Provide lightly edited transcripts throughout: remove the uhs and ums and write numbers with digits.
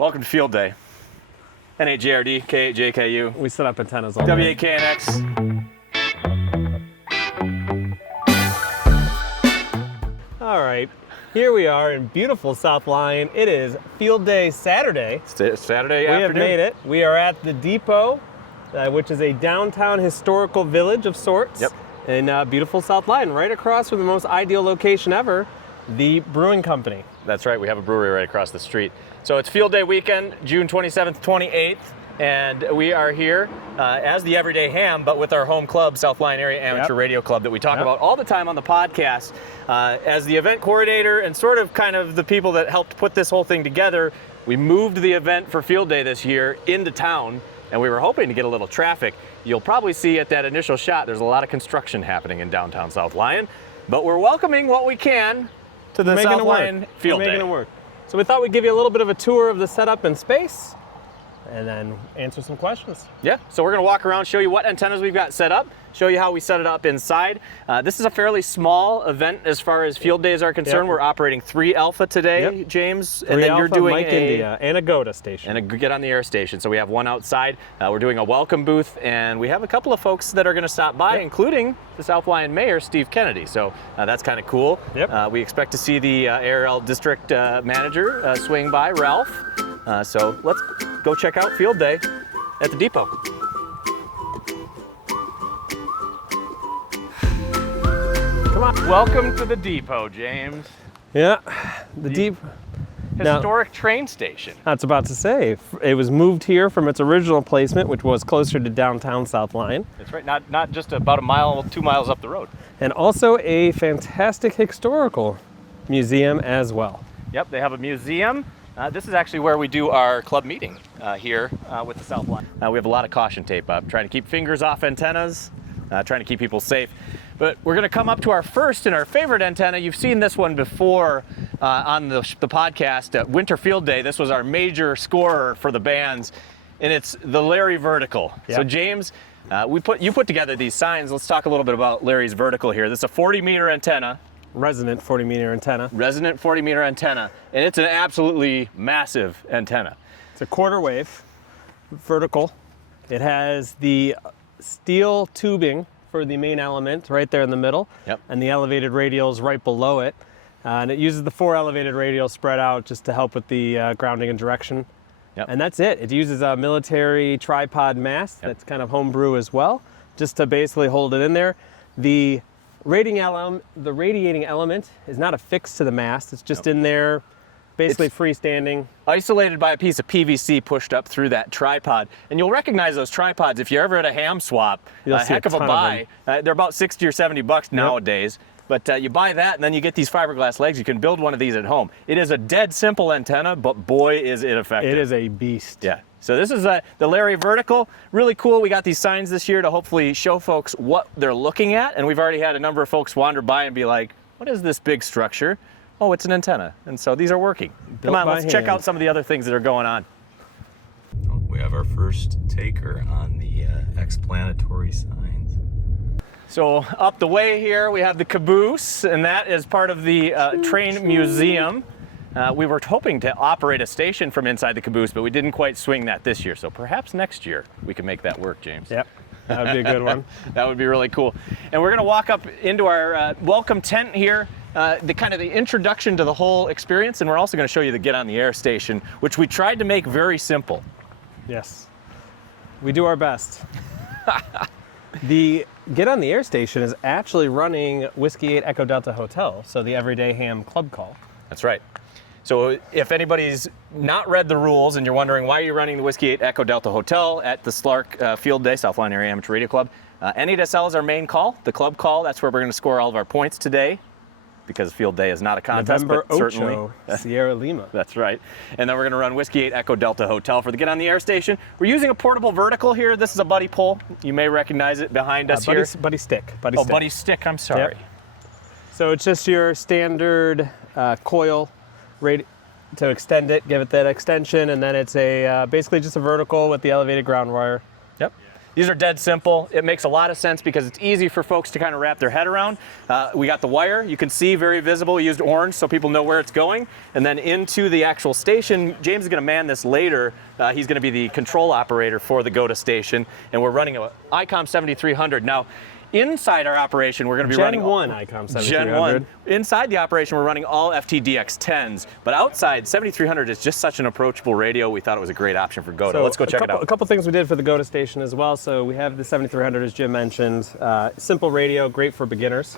Welcome to Field Day. N8JRD, K8JKU. We set up antennas all day. W8KNX. All right, here we are in beautiful South Lyon. It is Field Day Saturday. Saturday afternoon. We have made it. We are at the depot, which is a downtown historical village of sorts. Yep. In beautiful South Lyon, right across from the most ideal location ever, the brewing company. That's right, we have a brewery right across the street. So it's Field Day weekend, June 27th, 28th, and we are here as the Everyday Ham, but with our home club, South Lyon Area Amateur Radio Club, that we talk about all the time on the podcast. As the event coordinator and sort of kind of the people that helped put this whole thing together, we moved the event for Field Day this year into town, and we were hoping to get a little traffic. You'll probably see at that initial shot, there's a lot of construction happening in downtown South Lyon, but we're welcoming what we can to the South Lyon Field Day. We're making it work. So we thought we'd give you a little bit of a tour of the setup and space, and then answer some questions. Yeah, so we're gonna walk around, show you what antennas we've got set up, show you how we set it up inside. This is a fairly small event as far as field days are concerned. We're operating 3 Alpha today, James, and then you're doing Mike India, and a GOTA station. And a Get on the Air station. So we have one outside. We're doing a welcome booth, and we have a couple of folks that are gonna stop by, including the South Lyon Mayor, Steve Kennedy. So that's kind of cool. We expect to see the ARL District Manager swing by, Ralph. So let's go check out Field Day at the depot. Come on. Welcome to the depot, James. Yeah, the deep historic train station. I was about to say, it was moved here from its original placement, which was closer to downtown South Lyon. That's right, not just about a mile, 2 miles up the road. And also a fantastic historical museum as well. Yep, they have a museum. This is actually where we do our club meeting here with the South Lyon. We have a lot of caution tape up, trying to keep fingers off antennas, trying to keep people safe. But we're gonna come up to our first and our favorite antenna. You've seen this one before on the podcast at Winter Field Day. This was our major scorer for the bands, and it's the Larry Vertical. Yep. So James, you put together these signs. Let's talk a little bit about Larry's Vertical here. This is a 40-meter antenna. Resonant 40-meter antenna. Resonant 40-meter antenna, and it's an absolutely massive antenna. It's a quarter wave, vertical. It has the steel tubing for the main element right there in the middle, and the elevated radials right below it. And it uses the 4 elevated radials spread out just to help with the grounding and direction. And that's it. It uses a military tripod mast that's kind of homebrew as well, just to basically hold it in there. The radiating element is not affixed to the mast. It's just in there, basically freestanding. Isolated by a piece of PVC pushed up through that tripod. And you'll recognize those tripods if you're ever at a ham swap. A heck of a buy. They're about 60 or 70 bucks nowadays. But you buy that, and then you get these fiberglass legs. You can build one of these at home. It is a dead simple antenna, but boy, is it effective. It is a beast. Yeah. So this is the Larry Vertical. Really cool. We got these signs this year to hopefully show folks what they're looking at. And we've already had a number of folks wander by and be like, what is this big structure? Oh, it's an antenna. And so these are working. Come on, let's check out some of the other things that are going on. We have our first taker on the explanatory signs. So up the way here, we have the caboose, and that is part of the train museum. We were hoping to operate a station from inside the caboose, but we didn't quite swing that this year. So perhaps next year we can make that work, James. Yep, that would be a good one. That would be really cool. And we're gonna walk up into our welcome tent here, the introduction to the whole experience, and we're also gonna show you the Get on the Air station, which we tried to make very simple. Yes, we do our best. The Get on the Air station is actually running Whiskey 8 Echo Delta Hotel, so the Everyday Ham club call. That's right. So if anybody's not read the rules and you're wondering why you're running the Whiskey 8 Echo Delta Hotel at the Slark Field Day, South Lyon Area Amateur Radio Club, N8SL is our main call, the club call. That's where we're going to score all of our points today, because Field Day is not a contest, November but certainly. Ocho, Sierra Lima. That's right. And then we're going to run Whiskey 8 Echo Delta Hotel for the Get on the Air station. We're using a portable vertical here. This is a buddy pole. You may recognize it behind us here. Buddistick. Buddistick, I'm sorry. Yep. So it's just your standard coil to extend it, give it that extension, and then it's a basically just a vertical with the elevated ground wire. Yep. These are dead simple. It makes a lot of sense because it's easy for folks to kind of wrap their head around. We got the wire, you can see, very visible. We used orange so people know where it's going. And then into the actual station, James is gonna man this later. He's gonna be the control operator for the GOTA station. And we're running an ICOM 7300. Now, inside our operation, we're going to be running Gen 1 ICOM 7300. Gen 1. Inside the operation, we're running all FTDX10s. But outside, 7300 is just such an approachable radio. We thought it was a great option for GOTA. So Let's go check it out. A couple things we did for the GOTA station as well. So we have the 7300, as Jim mentioned. Simple radio, great for beginners.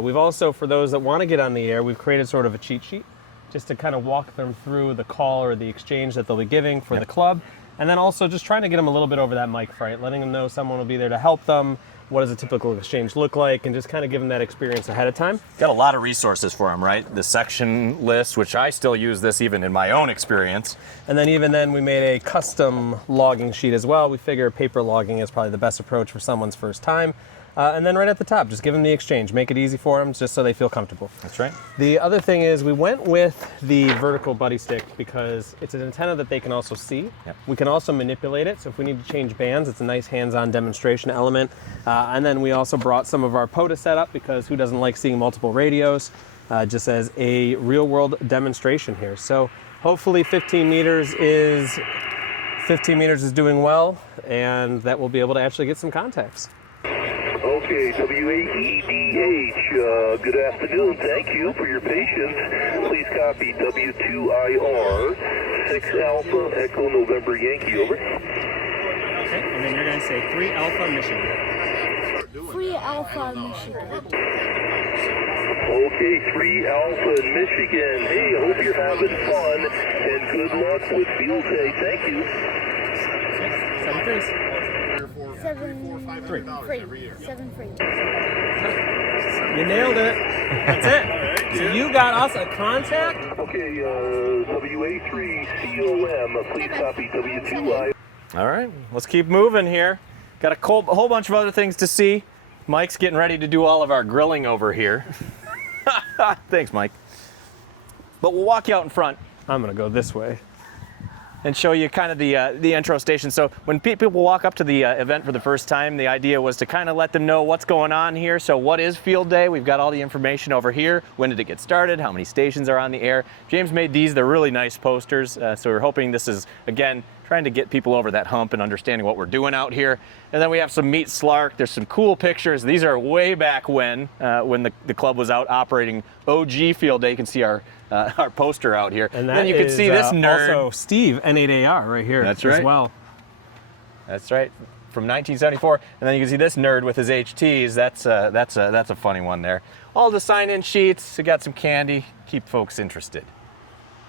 We've also, for those that want to get on the air, we've created sort of a cheat sheet just to kind of walk them through the call or the exchange that they'll be giving for the club. And then also just trying to get them a little bit over that mic fright, letting them know someone will be there to help them. What does a typical exchange look like, and just kind of give them that experience ahead of time. Got a lot of resources for them, right? The section list, which I still use this even in my own experience. And then even then, we made a custom logging sheet as well. We figure paper logging is probably the best approach for someone's first time. And then right at the top, just give them the exchange. Make it easy for them, just so they feel comfortable. That's right. The other thing is we went with the vertical Buddistick because it's an antenna that they can also see. Yep. We can also manipulate it, so if we need to change bands, it's a nice hands-on demonstration element. And then we also brought some of our POTA setup because who doesn't like seeing multiple radios, just as a real-world demonstration here. So hopefully 15 meters is doing well, and that we'll be able to actually get some contacts. Okay, WAEDH, good afternoon. Thank you for your patience. Please copy W2IR, 6 Alpha Echo November Yankee, over. Okay, and then you're going to say 3 Alpha Michigan. 3 Alpha Michigan. Okay, 3 Alpha in Michigan. Hey, I hope you're having fun, and good luck with field day. Thank you. 7 3. 7 3. You nailed it. That's it. So you got us a contact? Okay, WA3COM, please copy W2I. All right, let's keep moving here. Got a whole bunch of other things to see. Mike's getting ready to do all of our grilling over here. Thanks, Mike. But we'll walk you out in front. I'm going to go this way. And show you kind of the intro station. So when people walk up to the event for the first time, the idea was to kind of let them know what's going on here. So what is field day? We've got all the information over here. When did it get started? How many stations are on the air? James made these. They're really nice posters. So we're hoping this is, again, trying to get people over that hump and understanding what we're doing out here. And then we have some meat slark. There's some cool pictures. These are way back when the club was out operating OG field day. You can see our poster out here. And then you can see this nerd. Also Steve, N8AR right here. That's right. As well. That's right. From 1974. And then you can see this nerd with his HTs. That's a funny one there. All the sign-in sheets. We got some candy. Keep folks interested.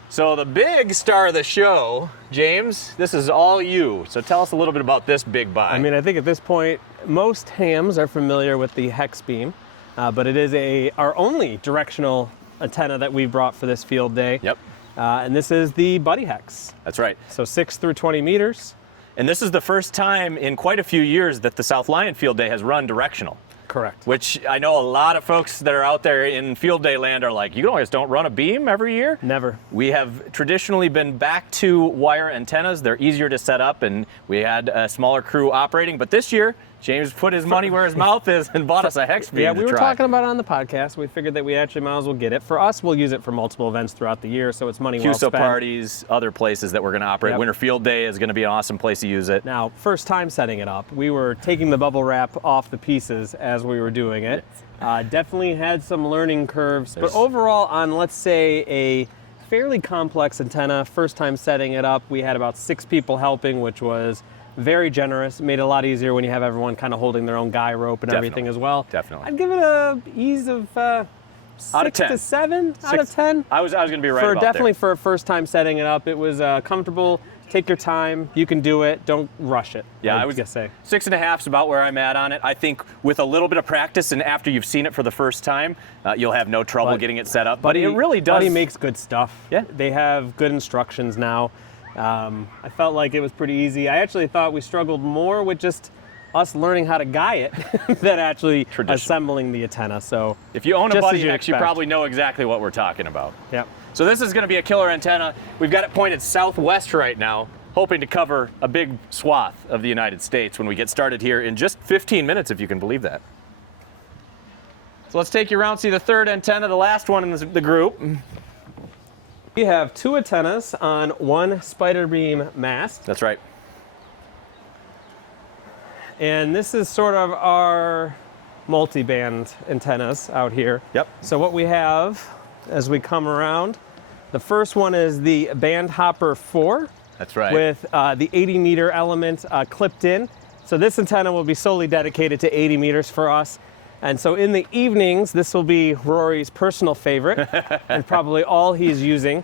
So the big star of the show, James, this is all you. So tell us a little bit about this big buy. I mean, I think at this point, most hams are familiar with the hex beam, but it is our only directional antenna that we brought for this field day. Yep. And this is the BuddiHex. That's right. So 6 through 20 meters. And this is the first time in quite a few years that the South Lyon field day has run directional. Correct. Which I know a lot of folks that are out there in field day land are like, you guys don't run a beam every year? Never. We have traditionally been back to wire antennas. They're easier to set up, and we had a smaller crew operating. But this year, James put his money where his mouth is and bought us a hex beam. Yeah, to we were try. talking about it on the podcast. We figured that we actually might as well get it. For us, we'll use it for multiple events throughout the year, so it's money well QSO spent. parties, other places that we're going to operate. Yep. Winter Field Day is going to be an awesome place to use it. Now, first time setting it up, we were taking the bubble wrap off the pieces as we were doing it. Definitely had some learning curves, but overall on, let's say, a fairly complex antenna, first time setting it up, we had about 6 people helping, which was very generous. Made it a lot easier when you have everyone kind of holding their own guy rope and everything as well. Definitely. I'd give it a ease of 6 to 7 out of 10. I was going to be right about Definitely there. for a first time setting it up. It was comfortable. Take your time. You can do it. Don't rush it. Yeah, I was gonna say 6.5 is about where I'm at on it. I think with a little bit of practice and after you've seen it for the first time, you'll have no trouble getting it set up. But it really does. Buddy makes good stuff. Yeah. They have good instructions now. I felt like it was pretty easy. I actually thought we struggled more with just us learning how to guy it than actually assembling the antenna. So if you own a just as BuddiHex, you probably know exactly what we're talking about. Yep. So this is going to be a killer antenna. We've got it pointed southwest right now. hoping to cover a big swath of the United States when we get started here in just 15 minutes, if you can believe that. So let's take you around, see the third antenna, the last one in the group. We have 2 antennas on 1 Spiderbeam mast. That's right. And this is sort of our multi-band antennas out here. Yep. So what we have as we come around, the first one is the BandHopper 4. That's right. With the 80 meter element clipped in. So this antenna will be solely dedicated to 80 meters for us. And so in the evenings, this will be Rory's personal favorite and probably all he's using.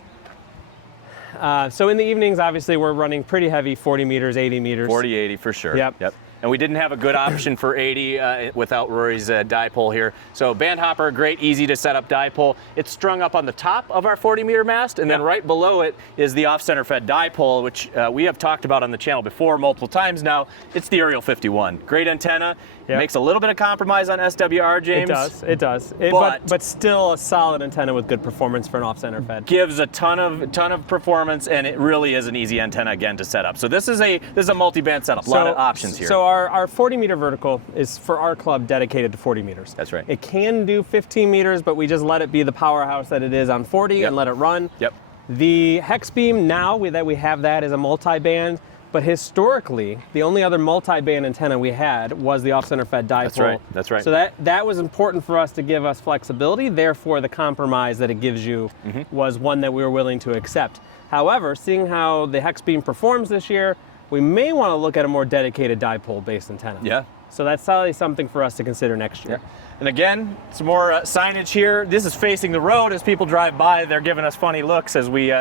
So in the evenings, obviously, we're running pretty heavy 40 meters, 80 meters. 40, 80 for sure. Yep. And we didn't have a good option for 80 without Rory's dipole here. So BandHopper, great, easy to set up dipole. It's strung up on the top of our 40 meter mast, and then right below it is the off-center fed dipole, which we have talked about on the channel before multiple times now. It's the Ariel 51. Great antenna. It makes a little bit of compromise on SWR, James. It does. But still a solid antenna with good performance for an off-center fed. Gives a ton of performance, and it really is an easy antenna again to set up. So this is a multi-band setup. A lot of options here. So our 40 meter vertical is for our club dedicated to 40 meters. That's right. It can do 15 meters, but we just let it be the powerhouse that it is on 40 and let it run. Yep. The hex beam now that we have that is a multi-band, but historically the only other multi-band antenna we had was the off-center fed dipole. That's right. So that was important for us to give us flexibility. Therefore, the compromise that it gives you was one that we were willing to accept. However, seeing how the hex beam performs this year, we may want to look at a more dedicated dipole-based antenna. Yeah. So that's probably something for us to consider next year. Yeah. And again, some more signage here. This is facing the road. As people drive by, they're giving us funny looks as we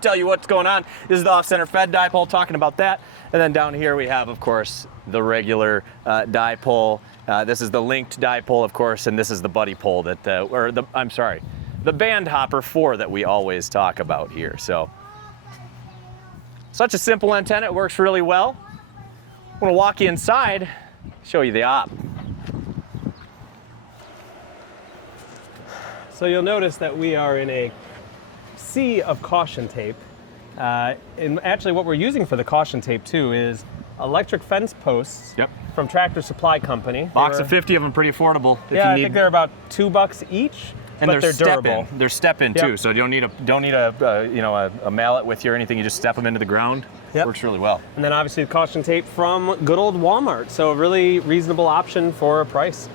tell you what's going on. This is the off-center fed dipole, talking about that. And then down here we have, of course, the regular dipole. This is the linked dipole, of course, and this is the buddy pole that, the BandHopper 4 that we always talk about here. So, such a simple antenna, it works really well. I'm gonna walk you inside, show you the op. So you'll notice that we are in a sea of caution tape. And actually what we're using for the caution tape too is electric fence posts from Tractor Supply Company. Box of 50 of them, pretty affordable. I think they're about $2 each. And but they're durable. They're step-in too, so you don't need a mallet with you or anything. You just step them into the ground. Works really well. And then obviously the caution tape from good old Walmart. So a really reasonable option for a price.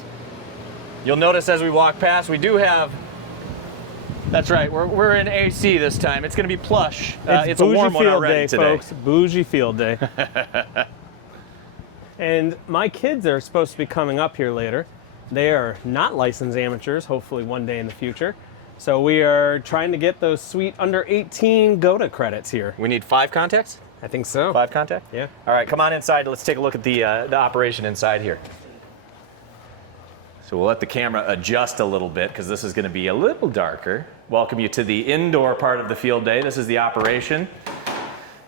You'll notice as we walk past, we do have. That's right. We're in AC this time. It's going to be plush. It's a warm one already today, folks. Bougie field day. And my kids are supposed to be coming up here later. They are not licensed amateurs, hopefully one day in the future. So we are trying to get those sweet under 18 GOTA credits here. We need 5 contacts? I think so. 5 contacts? Yeah. All right, come on inside. Let's take a look at the operation inside here. So we'll let the camera adjust a little bit because this is going to be a little darker. Welcome you to the indoor part of the field day. This is the operation.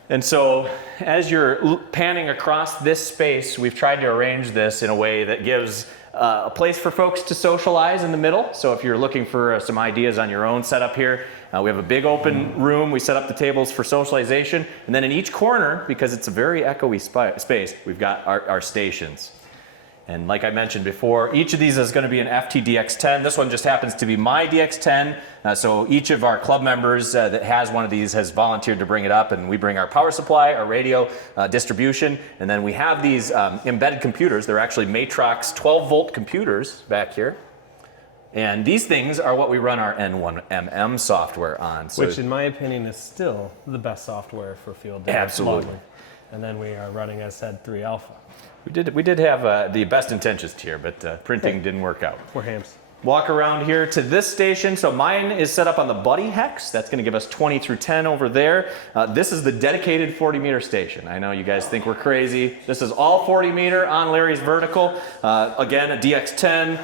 And so as you're panning across this space, we've tried to arrange this in a way that gives a place for folks to socialize in the middle. So if you're looking for some ideas on your own setup here, we have a big open room. We set up the tables for socialization. And then in each corner, because it's a very echoey space, we've got our stations. And like I mentioned before, each of these is going to be an FT-DX10. This one just happens to be my DX10. So each of our club members that has one of these has volunteered to bring it up, and we bring our power supply, our radio, distribution, and then we have these embedded computers. They're actually Matrox 12-volt computers back here. And these things are what we run our N1MM software on. So which in my opinion is still the best software for field day. Absolutely. And then we are running, as said, 3 alpha. We did have the best intentions here, but printing didn't work out. We're hams. Walk around here to this station. So mine is set up on the BuddiHex. That's going to give us 20 through 10 over there. This is the dedicated 40 meter station. I know you guys think we're crazy. This is all 40 meter on Larry's vertical. Again, a DX10.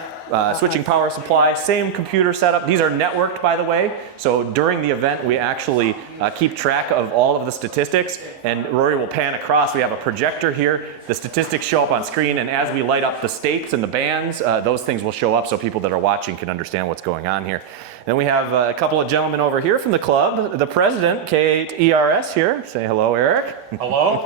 Switching power supply, same computer setup. These are networked, by the way. So during the event, we actually keep track of all of the statistics, and Rory will pan across. We have a projector here. The statistics show up on screen, and as we light up the states and the bands, those things will show up so people that are watching can understand what's going on here. Then we have a couple of gentlemen over here from the club. The president, K8ERS here. Say hello, Eric. Hello.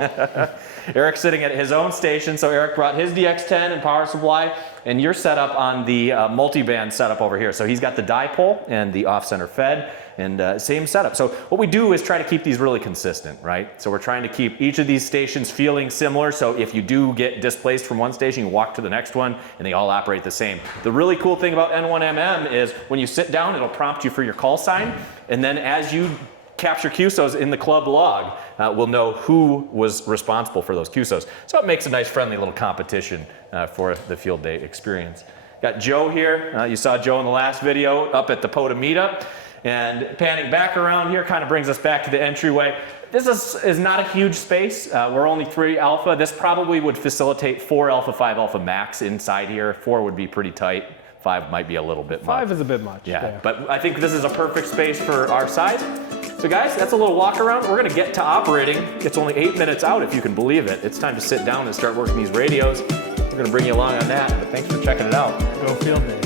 Eric's sitting at his own station, so Eric brought his DX10 and power supply, and you're set up on the multi-band setup over here. So he's got the dipole and the off-center fed, and same setup. So what we do is try to keep these really consistent, right? So we're trying to keep each of these stations feeling similar, so if you do get displaced from one station, you walk to the next one, and they all operate the same. The really cool thing about N1MM is when you sit down, it'll prompt you for your call sign, and then as you capture QSOs in the club log, we'll know who was responsible for those QSOs. So it makes a nice friendly little competition for the field day experience. Got Joe here. You saw Joe in the last video up at the POTA meetup. And panning back around here kind of brings us back to the entryway. This is not a huge space. We're only 3 alpha. This probably would facilitate 4 alpha, 5 alpha max inside here. 4 would be pretty tight. 5 might be a little bit much. 5 is a bit much. Yeah, but I think this is a perfect space for our size. So guys, that's a little walk around. We're gonna get to operating. It's only 8 minutes out, if you can believe it. It's time to sit down and start working these radios. We're gonna bring you along on that, but thanks for checking it out. Go field day.